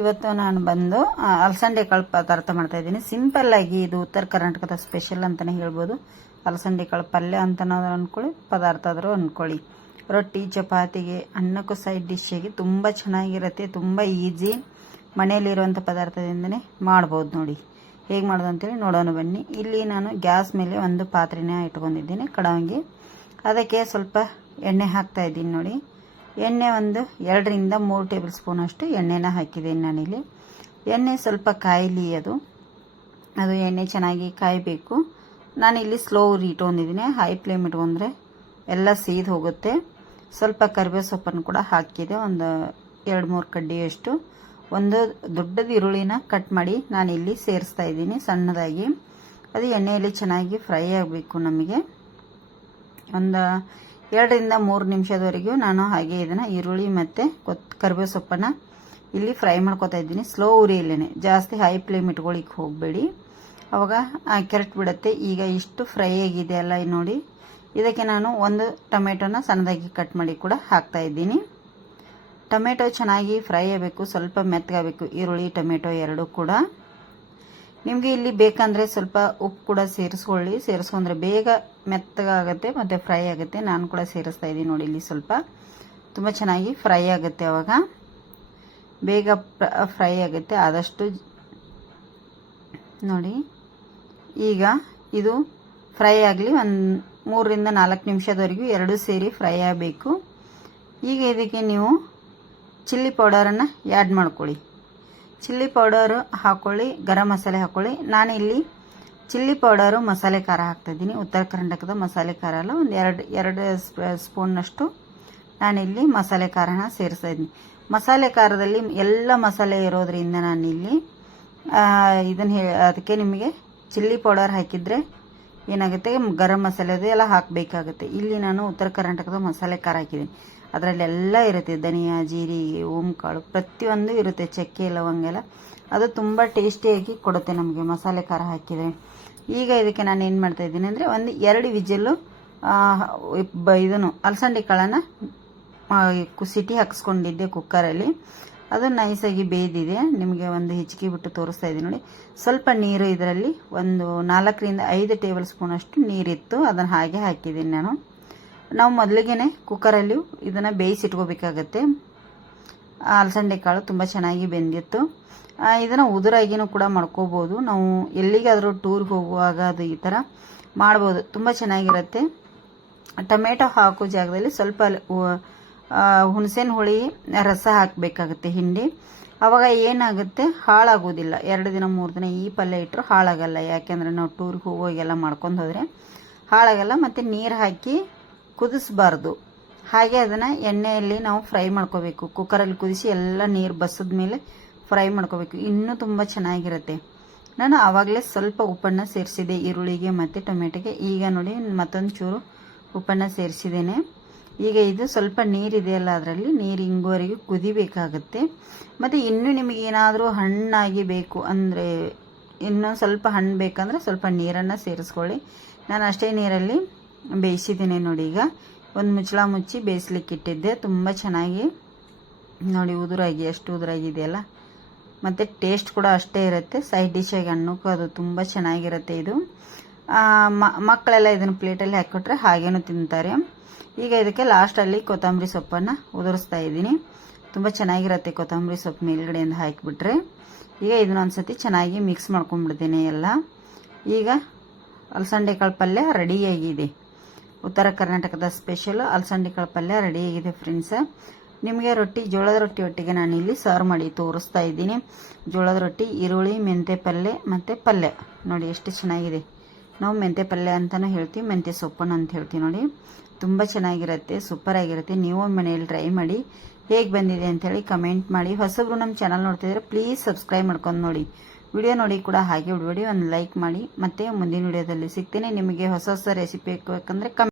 ಇವತ್ತು ನಾನು ಬಂದು ಅಲಸಂದೆ ಕಾಳು ಪದಾರ್ಥ ಮಾಡ್ತಾ ಇದ್ದೀನಿ. ಸಿಂಪಲ್ ಆಗಿ ಇದು ಉತ್ತರ ಕರ್ನಾಟಕದ ಸ್ಪೆಷಲ್ ಅಂತಲೇ ಹೇಳ್ಬೋದು. ಅಲಸಂದೆ ಕಾಳು ಪಲ್ಯ ಅಂತನಾದ್ರೂ ಅಂದ್ಕೊಳ್ಳಿ, ಪದಾರ್ಥ ಆದರೂ ಅಂದ್ಕೊಳ್ಳಿ. ರೊಟ್ಟಿ ಚಪಾತಿಗೆ ಅನ್ನಕ್ಕೂ ಸೈಡ್ ಡಿಶ್ಶಿಗೆ ತುಂಬ ಚೆನ್ನಾಗಿರುತ್ತೆ. ತುಂಬ ಈಸಿ, ಮನೆಯಲ್ಲಿರುವಂಥ ಪದಾರ್ಥದಿಂದನೇ ಮಾಡ್ಬೋದು. ನೋಡಿ ಹೇಗೆ ಮಾಡೋದು ಅಂತೇಳಿ ನೋಡೋಣ ಬನ್ನಿ. ಇಲ್ಲಿ ನಾನು ಗ್ಯಾಸ್ ಮೇಲೆ ಒಂದು ಪಾತ್ರೆನ ಇಟ್ಕೊಂಡಿದ್ದೀನಿ, ಕಡಾಯಿಗೆ. ಅದಕ್ಕೆ ಸ್ವಲ್ಪ ಎಣ್ಣೆ ಹಾಕ್ತಾ ಇದ್ದೀನಿ. ನೋಡಿ, ಎಣ್ಣೆ ಒಂದು 2 ರಿಂದ 3 ಟೇಬಲ್ ಸ್ಪೂನ್ ಅಷ್ಟು ಎಣ್ಣೆನ ಹಾಕಿದ್ದೀನಿ ನಾನಿಲ್ಲಿ. ಎಣ್ಣೆ ಸ್ವಲ್ಪ ಕಾಯಲಿ, ಅದು ಎಣ್ಣೆ ಚೆನ್ನಾಗಿ ಕಾಯಬೇಕು. ನಾನಿಲ್ಲಿ ಸ್ಲೋ ಇಟ್ಕೊಂಡಿದ್ದೀನಿ. ಹೈ ಫ್ಲೇಮ್ ಇಟ್ಕೊಂಡ್ರೆ ಎಲ್ಲ ಸೀದ್ ಹೋಗುತ್ತೆ. ಸ್ವಲ್ಪ ಕರಿಬೇವು ಸೊಪ್ಪನ್ನು ಕೂಡ ಹಾಕಿದೆ, ಒಂದು 2-3 ಕಡ್ಡಿಯಷ್ಟು. ಒಂದು ದೊಡ್ಡದು ಈರುಳ್ಳಿನ ಕಟ್ ಮಾಡಿ ನಾನಿಲ್ಲಿ ಸೇರಿಸ್ತಾ ಇದ್ದೀನಿ ಸಣ್ಣದಾಗಿ. ಅದು ಎಣ್ಣೆಯಲ್ಲಿ ಚೆನ್ನಾಗಿ ಫ್ರೈ ಆಗಬೇಕು. ನಮಗೆ ಒಂದು 2 ರಿಂದ 3 ನಿಮಿಷದವರೆಗೂ ನಾನು ಹಾಗೆ ಇದನ್ನು ಈರುಳ್ಳಿ ಮತ್ತು ಕರಿಬೇವು ಸೊಪ್ಪನ್ನು ಇಲ್ಲಿ ಫ್ರೈ ಮಾಡ್ಕೊತಾ ಇದ್ದೀನಿ. ಸ್ಲೋ ಉರಿಯಲ್ಲೇ, ಜಾಸ್ತಿ ಹೈ ಫ್ಲೇಮ್ ಇಟ್ಕೊಳ್ಳಿಕ್ಕೆ ಹೋಗಬೇಡಿ, ಅವಾಗ ಕೆರೆಟ್ ಬಿಡುತ್ತೆ. ಈಗ ಇಷ್ಟು ಫ್ರೈ ಆಗಿದೆ ಅಲ್ಲ, ನೋಡಿ. ಇದಕ್ಕೆ ನಾನು ಒಂದು ಟೊಮೆಟೊನ ಸಣ್ಣದಾಗಿ ಕಟ್ ಮಾಡಿ ಕೂಡ ಹಾಕ್ತಾ ಇದ್ದೀನಿ. ಟೊಮೆಟೊ ಚೆನ್ನಾಗಿ ಫ್ರೈ ಆಗಬೇಕು, ಸ್ವಲ್ಪ ಮೆತ್ತಗಾಗಬೇಕು. ಈರುಳ್ಳಿ ಟೊಮೆಟೊ ಎರಡೂ ಕೂಡ. ನಿಮಗೆ ಇಲ್ಲಿ ಬೇಕಂದರೆ ಸ್ವಲ್ಪ ಉಪ್ಪು ಕೂಡ ಸೇರಿಸ್ಕೊಂಡ್ರೆ ಬೇಗ ಮೆತ್ತಗಾಗುತ್ತೆ ಮತ್ತು ಫ್ರೈ ಆಗುತ್ತೆ. ನಾನು ಕೂಡ ಸೇರಿಸ್ತಾ ಇದ್ದೀನಿ. ನೋಡಿ, ಇಲ್ಲಿ ಸ್ವಲ್ಪ ತುಂಬ ಚೆನ್ನಾಗಿ ಫ್ರೈ ಆಗುತ್ತೆ, ಅವಾಗ ಬೇಗ ಫ್ರೈ ಆಗುತ್ತೆ ಆದಷ್ಟು. ನೋಡಿ, ಈಗ ಇದು ಫ್ರೈ ಆಗಲಿ. ಒಂದು 3 ರಿಂದ 4 ನಿಮಿಷದವರೆಗೂ ಎರಡೂ ಸೇರಿ ಫ್ರೈ ಆಗಬೇಕು. ಈಗ ಇದಕ್ಕೆ ನೀವು ಚಿಲ್ಲಿ ಪೌಡರನ್ನು ಆ್ಯಡ್ ಮಾಡ್ಕೊಳ್ಳಿ. ಚಿಲ್ಲಿ ಪೌಡರು ಹಾಕ್ಕೊಳ್ಳಿ, ಗರಂ ಮಸಾಲೆ ಹಾಕ್ಕೊಳ್ಳಿ. ನಾನಿಲ್ಲಿ ಚಿಲ್ಲಿ ಪೌಡರು ಮಸಾಲೆ ಖಾರ ಹಾಕ್ತಾಯಿದ್ದೀನಿ. ಉತ್ತರ ಕರ್ನಾಟಕದ ಮಸಾಲೆ ಖಾರ ಅಲ್ಲ, ಒಂದು ಎರಡು ಸ್ಪೂನ್ನಷ್ಟು ನಾನಿಲ್ಲಿ ಮಸಾಲೆ ಖಾರನ ಸೇರಿಸ್ತಾ ಇದ್ದೀನಿ. ಮಸಾಲೆ ಖಾರದಲ್ಲಿ ಎಲ್ಲ ಮಸಾಲೆ ಇರೋದ್ರಿಂದ ನಾನಿಲ್ಲಿ ಅದಕ್ಕೆ ನಿಮಗೆ ಚಿಲ್ಲಿ ಪೌಡರ್ ಹಾಕಿದರೆ ಏನಾಗುತ್ತೆ, ಗರಂ ಮಸಾಲೆ ಅದು ಎಲ್ಲ ಹಾಕಬೇಕಾಗುತ್ತೆ. ಇಲ್ಲಿ ನಾನು ಉತ್ತರ ಕರ್ನಾಟಕದ ಮಸಾಲೆ ಖಾರ ಹಾಕಿದ್ದೀನಿ. ಅದರಲ್ಲೆಲ್ಲ ಇರುತ್ತೆ, ಧನಿಯಾ, ಜೀರಿಗೆ, ಓಂಕಾಳು ಪ್ರತಿಯೊಂದು ಇರುತ್ತೆ, ಚಕ್ಕೆ ಲವಂಗ ಎಲ್ಲ. ಅದು ತುಂಬ ಟೇಸ್ಟಿಯಾಗಿ ಕೊಡುತ್ತೆ ನಮಗೆ ಮಸಾಲೆ ಖಾರ ಹಾಕಿದರೆ. ಈಗ ಇದಕ್ಕೆ ನಾನು ಏನು ಮಾಡ್ತಾ ಇದ್ದೀನಿ ಅಂದರೆ, ಒಂದು 2 ವಿಜಿಲ್ಲು ಇದನ್ನು ಅಲಸಂದೆ ಕಾಳನ್ನು ಸಿಟಿ ಹಾಕಿಸ್ಕೊಂಡಿದ್ದೆ ಕುಕ್ಕರಲ್ಲಿ. ಅದು ನೈಸಾಗಿ ಬೇಯ್ದಿದೆ. ನಿಮಗೆ ಒಂದು ಹಿಚ್ಕಿ ಬಿಟ್ಟು ತೋರಿಸ್ತಾ ಇದ್ದೀನಿ. ನೋಡಿ, ಸ್ವಲ್ಪ ನೀರು ಇದರಲ್ಲಿ ಒಂದು 4 ರಿಂದ 5 ಟೇಬಲ್ ಸ್ಪೂನ್ ಅಷ್ಟು ನೀರಿತ್ತು, ಅದನ್ನು ಹಾಗೆ ಹಾಕಿದ್ದೀನಿ ನಾನು. ನಾವು ಮೊದಲಿಗೆ ಕುಕ್ಕರಲ್ಲಿ ಇದನ್ನು ಬೇಯಿಸಿಟ್ಕೋಬೇಕಾಗತ್ತೆ. ಅಲಸಂದೆ ಕಾಳು ತುಂಬ ಚೆನ್ನಾಗಿ ಬೆಂದಿತ್ತು. ಇದನ್ನು ಉದುರಾಗಿನೂ ಕೂಡ ಮಾಡ್ಕೋಬೋದು. ನಾವು ಎಲ್ಲಿಗಾದರೂ ಟೂರ್ಗೆ ಹೋಗುವಾಗ ಅದು ಈ ಥರ ಮಾಡ್ಬೋದು, ತುಂಬ ಚೆನ್ನಾಗಿರುತ್ತೆ. ಟೊಮೆಟೊ ಹಾಕೋ ಜಾಗದಲ್ಲಿ ಸ್ವಲ್ಪ ಹುಣಸೆನ ಹುಳಿ ರಸ ಹಾಕಬೇಕಾಗುತ್ತೆ, ಹಿಂಡಿ. ಆವಾಗ ಏನಾಗುತ್ತೆ, ಹಾಳಾಗೋದಿಲ್ಲ. 2 ದಿನ 3 ದಿನ ಈ ಪಲ್ಯ ಇಟ್ಟರು ಹಾಳಾಗಲ್ಲ. ಯಾಕೆಂದರೆ ನಾವು ಟೂರ್ಗೆ ಹೋಗೋಗೆಲ್ಲ ಮಾಡ್ಕೊಂಡು ಹೋದರೆ ಹಾಳಾಗಲ್ಲ. ಮತ್ತು ನೀರು ಹಾಕಿ ಕುದಿಸ್ಬಾರ್ದು, ಹಾಗೆ ಅದನ್ನು ಎಣ್ಣೆಯಲ್ಲಿ ನಾವು ಫ್ರೈ ಮಾಡ್ಕೋಬೇಕು. ಕುಕ್ಕರಲ್ಲಿ ಕುದಿಸಿ ಎಲ್ಲ ನೀರು ಬಸಿದ ಮೇಲೆ ಫ್ರೈ ಮಾಡ್ಕೋಬೇಕು, ಇನ್ನೂ ತುಂಬ ಚೆನ್ನಾಗಿರುತ್ತೆ. ನಾನು ಆವಾಗಲೇ ಸ್ವಲ್ಪ ಉಪ್ಪನ್ನು ಸೇರಿಸಿದೆ ಈರುಳ್ಳಿಗೆ ಮತ್ತು ಟೊಮೆಟೊಗೆ. ಈಗ ನೋಡಿ, ಮತ್ತೊಂದು ಚೂರು ಉಪ್ಪನ್ನು ಸೇರಿಸಿದ್ದೇನೆ. ಈಗ ಇದು ಸ್ವಲ್ಪ ನೀರಿದೆಯಲ್ಲ, ಅದರಲ್ಲಿ ನೀರು ಇಂಗುವರೆಗೂ ಕುದಿಬೇಕಾಗುತ್ತೆ. ಮತ್ತು ಇನ್ನೂ ನಿಮಗೇನಾದರೂ ಹಣ್ಣಾಗಿ ಬೇಕು ಅಂದರೆ, ಇನ್ನೂ ಸ್ವಲ್ಪ ಹಣ್ಣು ಬೇಕಂದರೆ ಸ್ವಲ್ಪ ನೀರನ್ನು ಸೇರಿಸ್ಕೊಳ್ಳಿ. ನಾನು ಅಷ್ಟೇ ನೀರಲ್ಲಿ ಬೇಯಿಸಿದ್ದೀನಿ. ನೋಡಿ, ಈಗ ಒಂದು ಮುಚ್ಚಳ ಮುಚ್ಚಿ ಬೇಯಿಸ್ಲಿಕ್ಕೆ ಇಟ್ಟಿದ್ದೆ. ತುಂಬ ಚೆನ್ನಾಗಿ ನೋಡಿ, ಉದುರಾಗಿ ಎಷ್ಟು ಉದುರಾಗಿದೆಯಲ್ಲ. ಮತ್ತು ಟೇಸ್ಟ್ ಕೂಡ ಅಷ್ಟೇ ಇರುತ್ತೆ. ಸೈಡ್ ಡಿಶಾಗಿ ಅನ್ನಕ್ಕೂ ಅದು ತುಂಬ ಚೆನ್ನಾಗಿರುತ್ತೆ. ಇದು ಮಕ್ಕಳೆಲ್ಲ ಇದನ್ನು ಪ್ಲೇಟಲ್ಲಿ ಹಾಕಿಕೊಟ್ರೆ ಹಾಗೇನೂ ತಿಂತಾರೆ. ಈಗ ಇದಕ್ಕೆ ಲಾಸ್ಟಲ್ಲಿ ಕೊತ್ತಂಬರಿ ಸೊಪ್ಪನ್ನು ಉದುರಿಸ್ತಾ ಇದ್ದೀನಿ. ತುಂಬ ಚೆನ್ನಾಗಿರುತ್ತೆ ಕೊತ್ತಂಬರಿ ಸೊಪ್ಪು ಮೇಲ್ಗಡೆಯಿಂದ ಹಾಕಿಬಿಟ್ರೆ. ಈಗ ಇದನ್ನೊಂದು ಸತಿ ಚೆನ್ನಾಗಿ ಮಿಕ್ಸ್ ಮಾಡ್ಕೊಂಡ್ಬಿಡ್ತೀನಿ ಎಲ್ಲ. ಈಗ ಅಲಸಂದೆ ಕಾಳು ಪಲ್ಯ ರೆಡಿಯಾಗಿದೆ. ಉತ್ತರ ಕರ್ನಾಟಕದ ಸ್ಪೆಷಲ್ ಅಲಸಂದೆ ಕಾಳು ಪಲ್ಯ ರೆಡಿಯಾಗಿದೆ ಫ್ರೆಂಡ್ಸ್. ನಿಮಗೆ ಜೋಳದ ರೊಟ್ಟಿ ಒಟ್ಟಿಗೆ ನಾನು ಇಲ್ಲಿ ಸರ್ವ್ ಮಾಡಿ ತೋರಿಸ್ತಾ ಇದ್ದೀನಿ. ಜೋಳದ ರೊಟ್ಟಿ, ಈರುಳ್ಳಿ, ಮೆಂತ್ಯ ಪಲ್ಯ ಮತ್ತು ಪಲ್ಯ. ನೋಡಿ ಎಷ್ಟು ಚೆನ್ನಾಗಿದೆ. ನಾವು ಮೆಂತ್ಯ ಪಲ್ಯ ಅಂತಲೂ ಹೇಳ್ತೀವಿ, ಮೆಂತ್ಯ ಸೊಪ್ಪನ್ನು ಅಂತ ಹೇಳ್ತೀವಿ. ನೋಡಿ, ತುಂಬ ಚೆನ್ನಾಗಿರುತ್ತೆ, ಸೂಪರಾಗಿರುತ್ತೆ. ನೀವು ಮನೆಯಲ್ಲಿ ಟ್ರೈ ಮಾಡಿ, ಹೇಗೆ ಬಂದಿದೆ ಅಂಥೇಳಿ ಕಮೆಂಟ್ ಮಾಡಿ. ಹೊಸಬ್ರು ನಮ್ಮ ಚಾನಲ್ ನೋಡ್ತಿದ್ರೆ ಪ್ಲೀಸ್ ಸಬ್ಸ್ಕ್ರೈಬ್ ಮಾಡ್ಕೊಂಡು ನೋಡಿ. ವಿಡಿಯೋ ನೋಡಿ ಕೂಡ ಹಾಗೆ ಬಿಡಬೇಡಿ, ಒಂದು ಲೈಕ್ ಮಾಡಿ. ಮತ್ತು ಮುಂದಿನ ವಿಡಿಯೋದಲ್ಲಿ ಸಿಗ್ತೀನಿ. ನಿಮಗೆ ಹೊಸ ರೆಸಿಪಿ ಬೇಕಂದರೆ